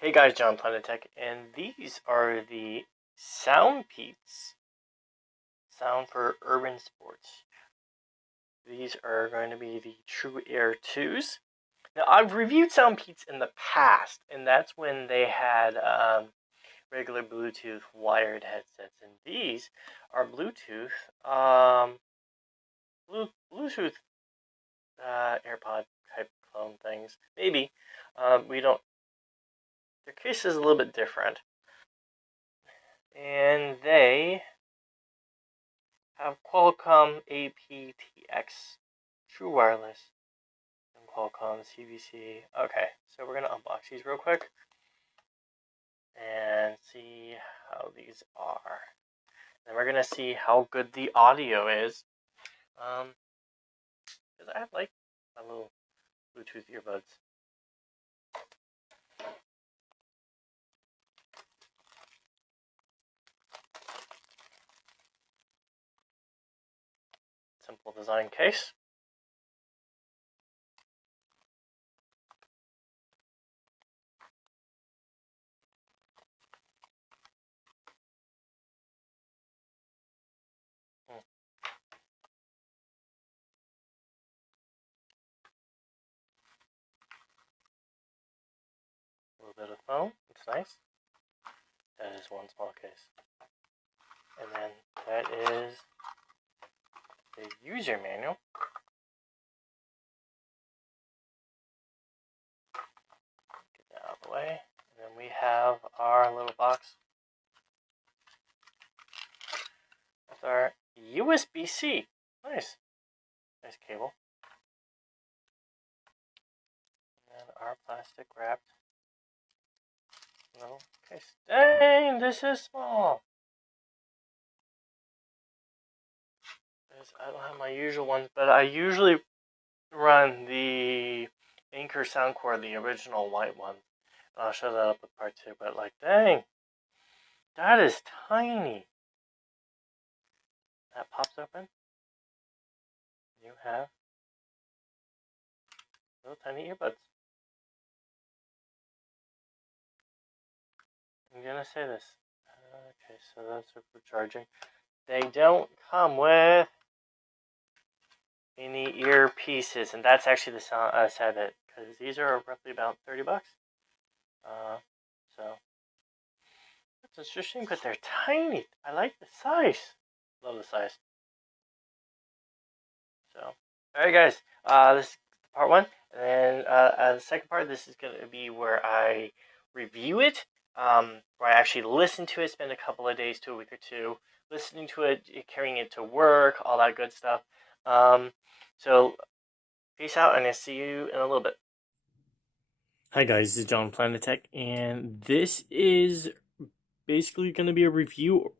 Hey guys, John Planet Tech, and these are the SoundPeats, Sound for Urban Sports. These are going to be the TrueAir 2s. Now, I've reviewed SoundPeats in the past, and that's when they had regular Bluetooth wired headsets, and these are Bluetooth, Bluetooth AirPod type clone things. Maybe. We don't. Their case is a little bit different. And they have Qualcomm aptX True Wireless and Qualcomm CVC. Okay, so we're gonna unbox these real quick and see how these are. Then we're gonna see how good the audio is. Because I like my little Bluetooth earbuds. Simple design case. A little bit of foam, it's nice. That is one small case. And then that is the user manual. Get that out of the way. And then we have our little box with our USB-C. Nice. Nice cable. And then our plastic wrapped little case. Dang, this is small. I don't have my usual ones, but I usually run the Anchor Soundcore, the original white one. And I'll show that up with part 2, but like, dang, that is tiny. That pops open. You have little tiny earbuds. I'm gonna say this. Okay, so that's for charging. They don't come with any earpieces, and that's actually the sad bit, because these are roughly about $30. So that's interesting, but they're tiny. I like the size. Love the size. So, all right, guys. This is part 1, and then the second part. This is gonna be where I review it. Where I actually listen to it, spend a couple of days to a week or two listening to it, carrying it to work, all that good stuff. So peace out, and I'll see you in a little bit. Hi guys, this is John Planet Tech, and this is basically going to be a review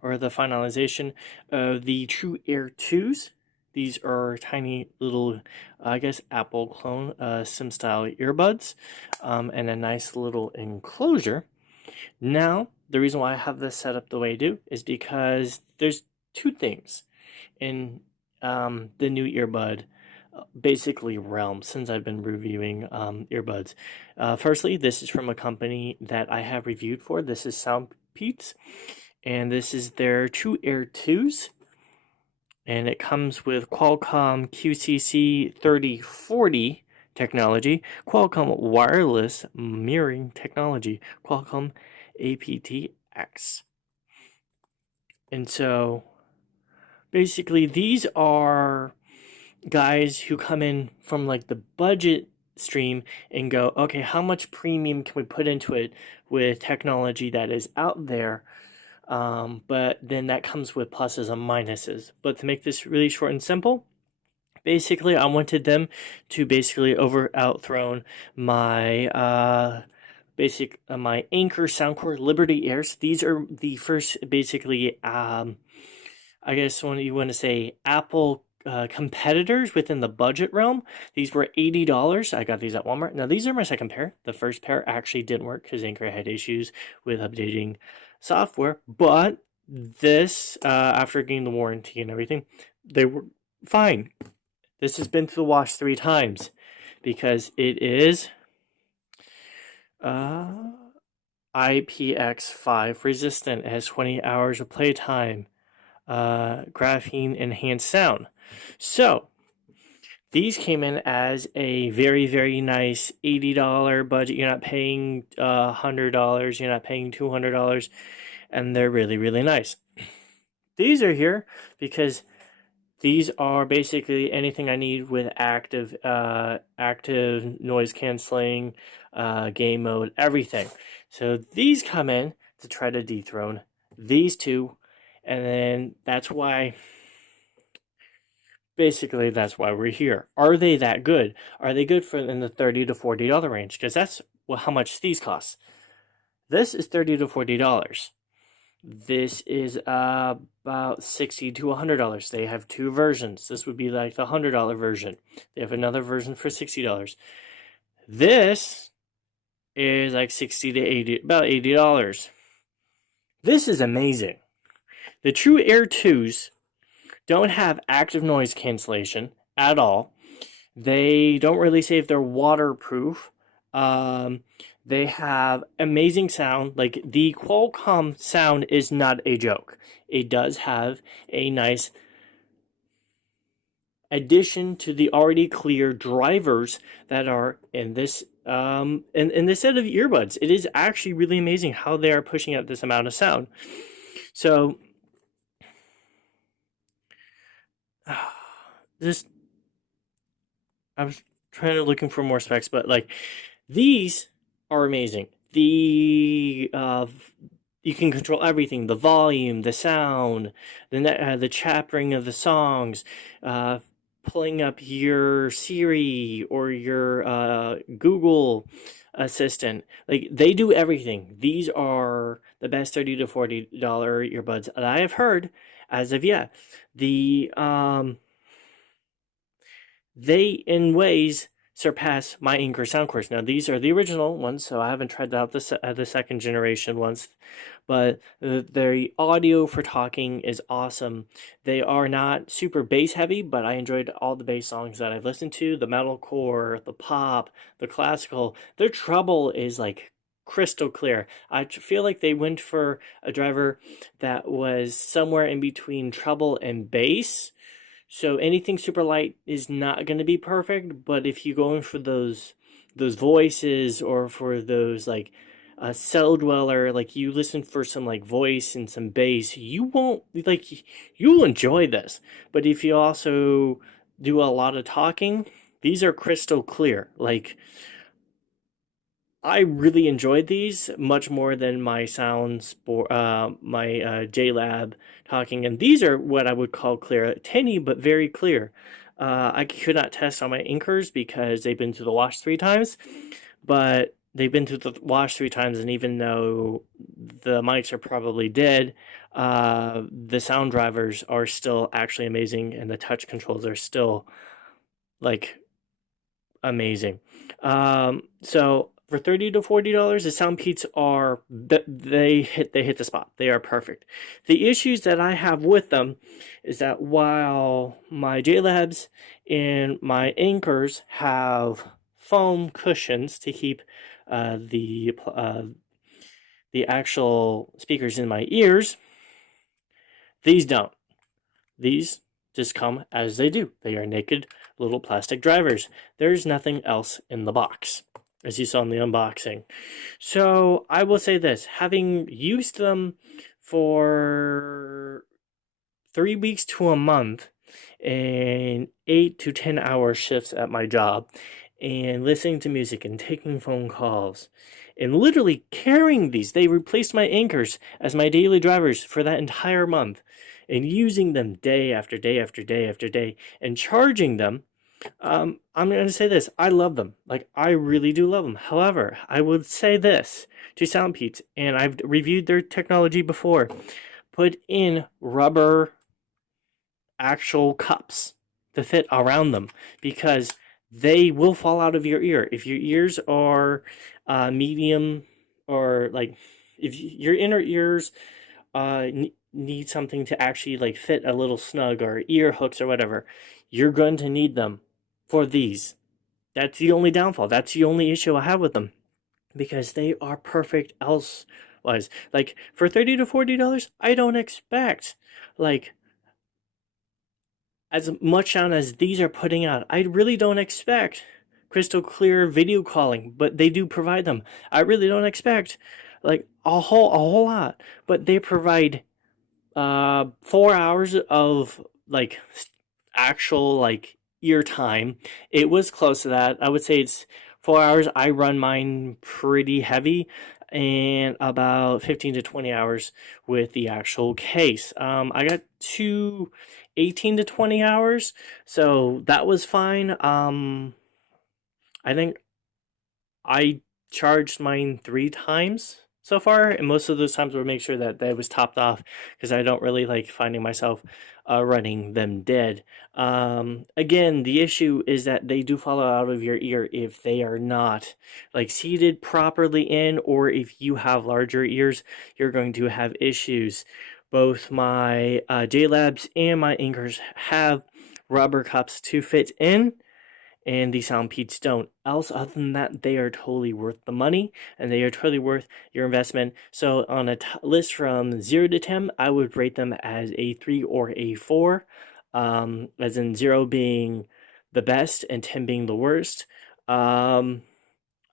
or the finalization of the TrueAir 2s. These are tiny little, I guess, Apple clone SIM style earbuds, and a nice little enclosure. Now, the reason why I have this set up the way I do is because there's two things in the new earbud basically realm since I've been reviewing earbuds. Firstly, this is from a company that I have reviewed for. This is SoundPeats, and this is their TrueAir 2s. And it comes with Qualcomm QCC 3040 technology, Qualcomm wireless mirroring technology, Qualcomm aptX. And so basically these are guys who come in from like the budget stream and go, okay, how much premium can we put into it with technology that is out there? But then that comes with pluses and minuses. But to make this really short and simple, basically I wanted them to basically outthrown my my Anchor Soundcore Liberty Airs. These are the first basically I guess when you want to say Apple competitors within the budget realm. These were $80. I got these at Walmart. Now these are my second pair. The first pair actually didn't work because Anchor had issues with updating software, but this after getting the warranty and everything, they were fine. This has been through the wash 3 times because it is IPX5 resistant. It has 20 hours of playtime. Graphene enhanced sound. So these came in as a very, very nice $80 budget. You're not paying $100. You're not paying $200, and they're really, really nice. These are here because these are basically anything I need with active noise canceling, game mode, everything. So these come in to try to dethrone these two, and then that's why. Basically, that's why we're here. Are they that good? Are they good for in the $30 to $40 range? Because that's how much these cost. This is $30 to $40. This is about $60 to $100. They have two versions. This would be like the $100 version. They have another version for $60. This is like $60 to $80, about $80. This is amazing. The TrueAir 2s don't have active noise cancellation at all. They don't really say if they're waterproof. They have amazing sound. Like the Qualcomm sound is not a joke. It does have a nice addition to the already clear drivers that are in this in this set of earbuds. It is actually really amazing how they are pushing out this amount of sound. So this, I was trying to looking for more specs, but like these are amazing. The you can control everything: the volume, the sound, the chattering of the songs, pulling up your Siri or your Google Assistant. Like they do everything. These are the best $30 to $40 earbuds that I have heard as of yet. They in ways surpass my Anchor sound course. Now these are the original ones, so I haven't tried out the second generation ones, but the audio for talking is awesome. They are not super bass heavy, but I enjoyed all the bass songs that I've listened to, the metalcore, the pop, the classical. Their treble is like crystal clear. I feel like they went for a driver that was somewhere in between treble and bass. So anything super light is not going to be perfect, but if you go in for those voices or for those like cell dweller, like you listen for some like voice and some bass, you won't like you'll enjoy this. But if you also do a lot of talking, these are crystal clear. Like I really enjoyed these much more than my my JLab talking, and these are what I would call clear, tinny but very clear. I could not test on my Anchors because they've been through the wash 3 times, but they've been through the wash 3 times, and even though the mics are probably dead, the sound drivers are still actually amazing, and the touch controls are still like amazing. So for $30 to $40, the SoundPeats are they hit the spot. They are perfect. The issues that I have with them is that while my JLabs and my Anchors have foam cushions to keep the actual speakers in my ears, these don't. These just come as they do. They are naked little plastic drivers. There's nothing else in the box, as you saw in the unboxing. So I will say this, having used them for 3 weeks to a month in 8 to 10 hour shifts at my job, and listening to music and taking phone calls and literally carrying these, they replaced my Anchors as my daily drivers for that entire month, and using them day after day after day after day and charging them. I'm going to say this. I love them. Like, I really do love them. However, I would say this to SoundPeats, and I've reviewed their technology before. Put in rubber actual cups to fit around them, because they will fall out of your ear. If your ears are medium, or like if your inner ears need something to actually like fit a little snug, or ear hooks or whatever, you're going to need them for these. That's the only downfall. That's the only issue I have with them. because they are perfect elsewise. Like for $30 to $40, I don't expect like as much sound as these are putting out. I really don't expect crystal clear video calling, but they do provide them. I really don't expect like a whole lot, but they provide 4 hours of like actual like ear time. It was close to that. I would say it's 4 hours. I run mine pretty heavy, and about 15 to 20 hours with the actual case. I got two 18 to 20 hours, so that was fine. I think I charged mine 3 times so far, and most of those times were make sure that that was topped off because I don't really like finding myself running them dead. Again, the issue is that they do fall out of your ear if they are not like seated properly in, or if you have larger ears, you're going to have issues. Both my JLabs and my Anchors have rubber cups to fit in, and the SoundPeats don't. Else, other than that, they are totally worth the money, and they are totally worth your investment. So, on a list from 0 to 10, I would rate them as a 3 or a 4, as in 0 being the best and 10 being the worst.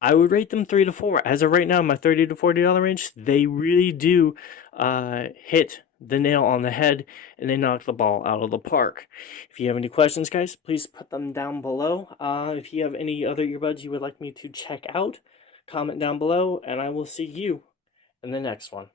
I would rate them 3 to 4. As of right now, my $30 to $40 range, they really do hit the nail on the head, and they knock the ball out of the park. If you have any questions, guys, please put them down below. If you have any other earbuds you would like me to check out, comment down below, and I will see you in the next one.